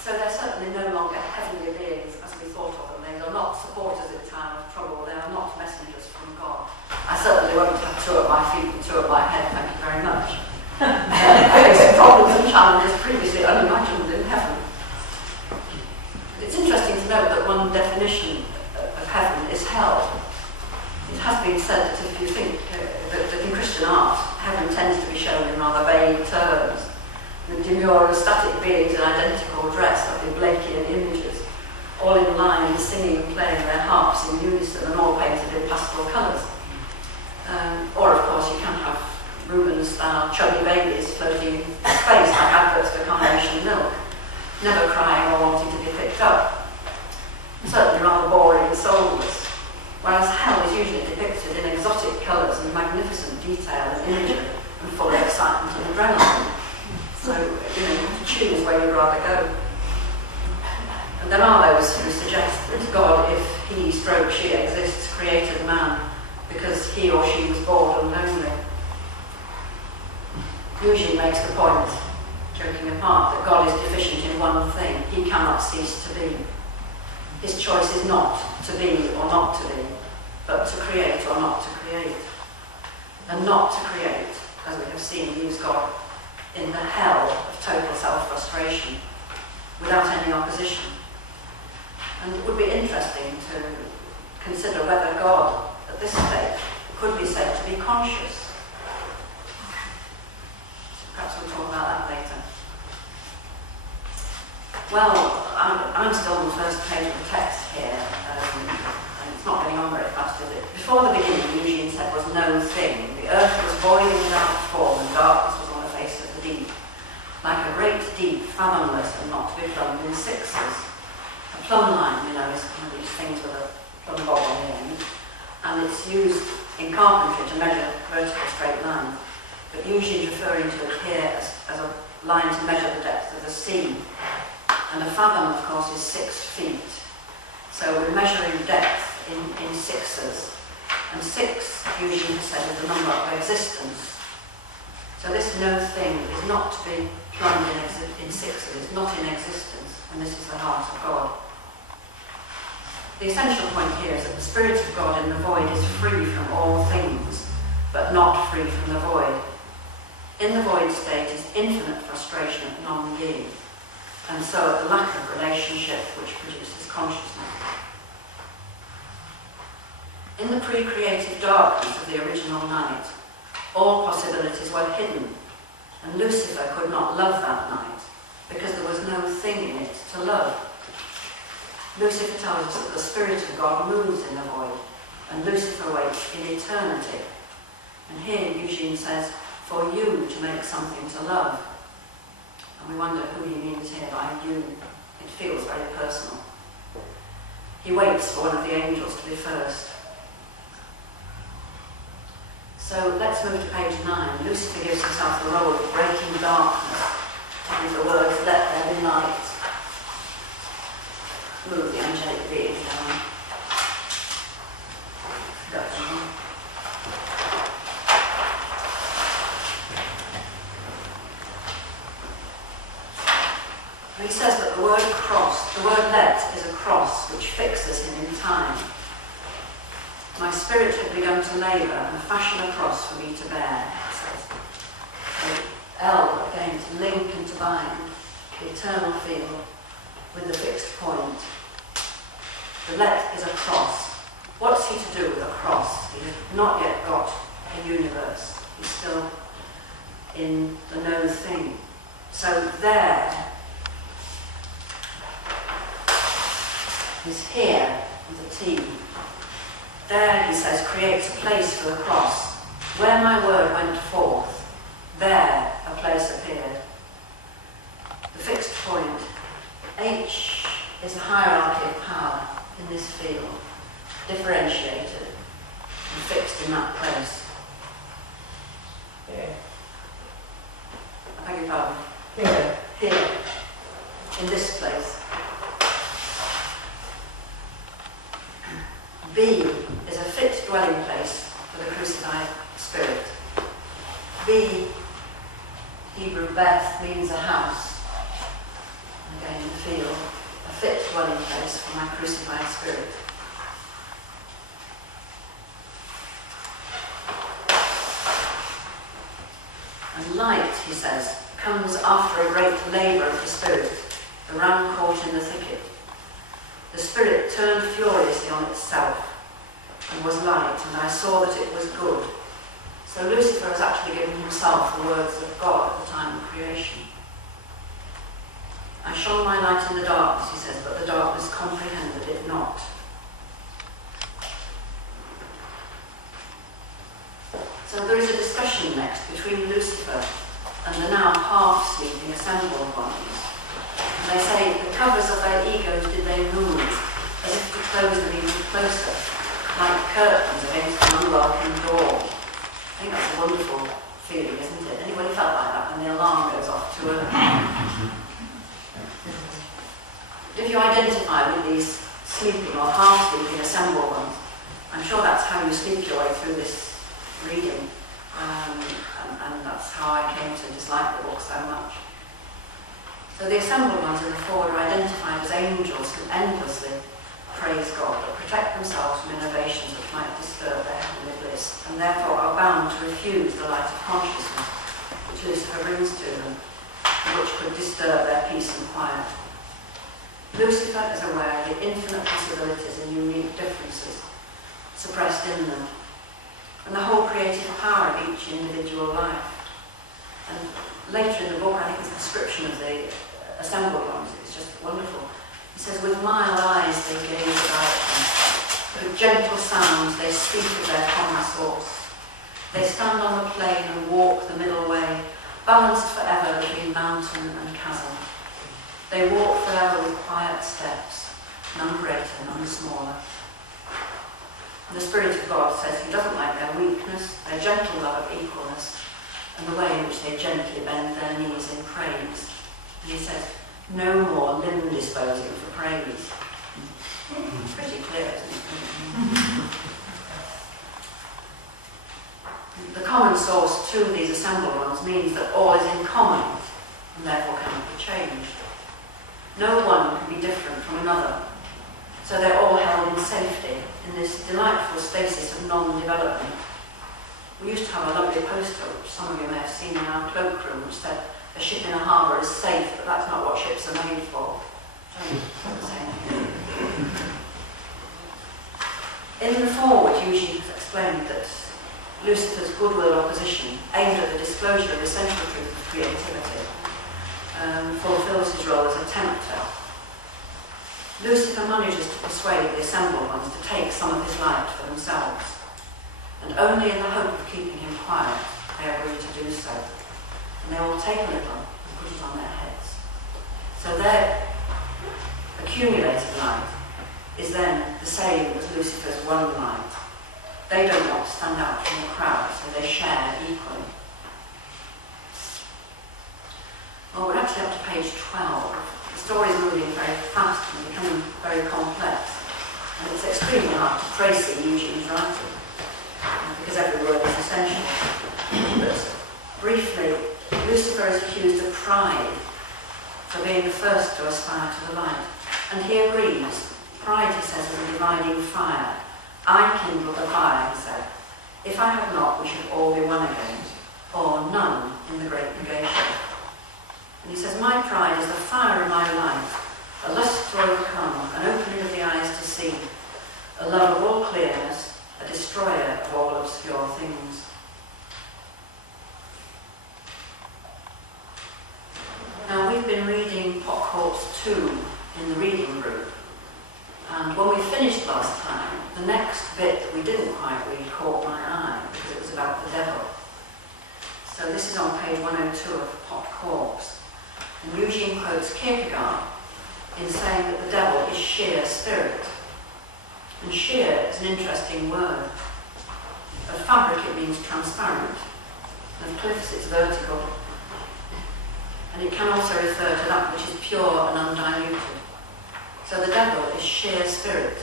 So they're certainly no longer heavenly beings as we thought of them. They are not supporters in time of trouble. They are not messengers from God. I certainly won't have two at my feet and two at my head, thank you very much. Facing problems and challenges previously unimagined in heaven. It's interesting to note that one definition of heaven is hell. It has been said that if you think that in Christian art, heaven tends to be shown in rather vague terms. The demure and static beings in identical dress, like the Blakean images, all in line, singing and playing their harps in unison and all painted in pastel colours. Or, of course, you can have Rubens-style chubby babies floating in space like adverts for carnation milk, never crying or wanting to be picked up. Certainly rather boring and soulless. Whereas hell is usually depicted in exotic colours and magnificent detail and imagery and full of excitement and adrenaline. So, you have to choose where you'd rather go. And there are those who suggest that God, if he/she exists, created man because he or she was bored and lonely. Usually makes the point, joking apart, that God is deficient in one thing. He cannot cease to be. His choice is not to be or not to be, but to create or not to create. And not to create, as we have seen, leaves God in the hell of total self-frustration, without any opposition. And it would be interesting to consider whether God, at this stage, could be said to be conscious. Perhaps we'll talk about that later. Well, I'm still on the first page of the text here, and it's not going on very fast, is it? Before the beginning, Eugene said, was no thing. The earth was void and without form, and darkness was on the face of the deep. Like a great deep, fathomless, and not to be plumbed in sixes. A plumb line, is one of these things with a plumb bob on the end, and it's used in carpentry to measure vertical straight lines. But usually referring to it here as a line to measure the depth of the sea. And a fathom, of course, is 6 feet. So we're measuring depth in sixes. And 6, usually said, is the number of existence. So this no thing is not to be plumbed in sixes. It's not in existence. And this is the heart of God. The essential point here is that the Spirit of God in the void is free from all things, but not free from the void. In the void state is infinite frustration at non-being, and so at the lack of relationship which produces consciousness. In the pre-creative darkness of the original night, all possibilities were hidden, and Lucifer could not love that night, because there was no thing in it to love. Lucifer tells us that the Spirit of God moves in the void, and Lucifer waits in eternity. And here Eugene says, for you to make something to love. And we wonder who he means here by you. It feels very personal. He waits for one of the angels to be first. So let's move to page 9. Lucifer gives himself the role of breaking darkness with the words, let there be light. Move the angelic being down. He says that the word cross, the word let, is a cross which fixes him in time. My spirit had begun to labour and fashion a cross for me to bear, he says. So L, again, to link and to bind, the eternal field with the fixed point. The let is a cross. What's he to do with a cross? He has not yet got a universe. He's still in the no thing. So there is here with a T. There, he says, creates a place for the cross. Where my word went forth, there a place appeared. The fixed point. H is a hierarchy of power in this field, differentiated and fixed in that place. Here. I beg your pardon? Here. Here. In this place. B is a fit dwelling place for the crucified spirit. B, Hebrew Beth, means a house. Again, the field. dwelling place for my crucified spirit. And light, he says, comes after a great labour of the Spirit, the ram caught in the thicket. The Spirit turned furiously on itself and was light, and I saw that it was good. So Lucifer has actually given himself the words of God at the time of creation. I shone my light in the darkness, he says, but the darkness comprehended it not. So there is a discussion next between Lucifer and the now half-sleeping assembled ones. And they say the covers of their egos did they move, as if to close them even closer, like curtains against an unwelcome door. I think that's a wonderful feeling, isn't it? Anybody felt like that when the alarm goes off too early? If you identify with these sleeping or half-sleeping assembled ones, I'm sure that's how you sleep your way through this reading, and that's how I came to dislike the book so much. So the assembled ones in the Ford are identified as angels who endlessly praise God, but protect themselves from innovations which might disturb their heavenly bliss, and therefore are bound to refuse the light of consciousness which Lucifer brings to them, and which could disturb their peace and quiet. Lucifer is aware of the infinite possibilities and unique differences suppressed in them, and the whole creative power of each individual life. And later in the book, I think it's a description of the assembled ones. It's just wonderful. He says, with mild eyes they gaze about them. With gentle sounds they speak of their common source. They stand on the plain and walk the middle way, balanced forever between mountain and chasm. They walk forever with quiet steps, none greater, none smaller. And the Spirit of God says he doesn't like their weakness, their gentle love of equalness, and the way in which they gently bend their knees in praise. And he says, no more limb disposing for praise. Pretty clear, isn't it? The common source to these assembled ones means that all is in common, and therefore cannot be changed. No one can be different from another. So they're all held in safety in this delightful stasis of non-development. We used to have a lovely poster, which some of you may have seen in our cloakroom, which said, a ship in a harbour is safe, but that's not what ships are made for. In the foreword, Eugene has explained that Lucifer's goodwill opposition, aimed at the disclosure of the central truth of creativity, fulfills his role as a tempter. Lucifer manages to persuade the assembled ones to take some of his light for themselves, and only in the hope of keeping him quiet they agree to do so. And they all take a little and put it on their heads. So their accumulated light is then the same as Lucifer's one light. They don't want to stand out from the crowd, so they share equally. Well, we're actually up to page 12. The story is moving very fast and becoming very complex. And it's extremely hard to trace Eugene's writing, because every word is essential. But briefly, Lucifer is accused of pride for being the first to aspire to the light. And he agrees. Pride, he says, is a dividing fire. I kindle the fire, he said. If I had not, we should all be one again, or none in the great negation. And he says, my pride is the fire of my life, a lust to overcome, an opening of the eyes to see, a love of all clearness, a destroyer of all obscure things. Now, we've been reading Potthorpe's 2 in the reading group, and when we finished last time, the next bit we didn't quite read caught my eye, because it was about the devil. So this is on page 102 of Potthorpe's. And Eugene quotes Kierkegaard in saying that the devil is sheer spirit. And sheer is an interesting word. Of fabric it means transparent, and of cliffs it's vertical. And it can also refer to that which is pure and undiluted. So the devil is sheer spirit.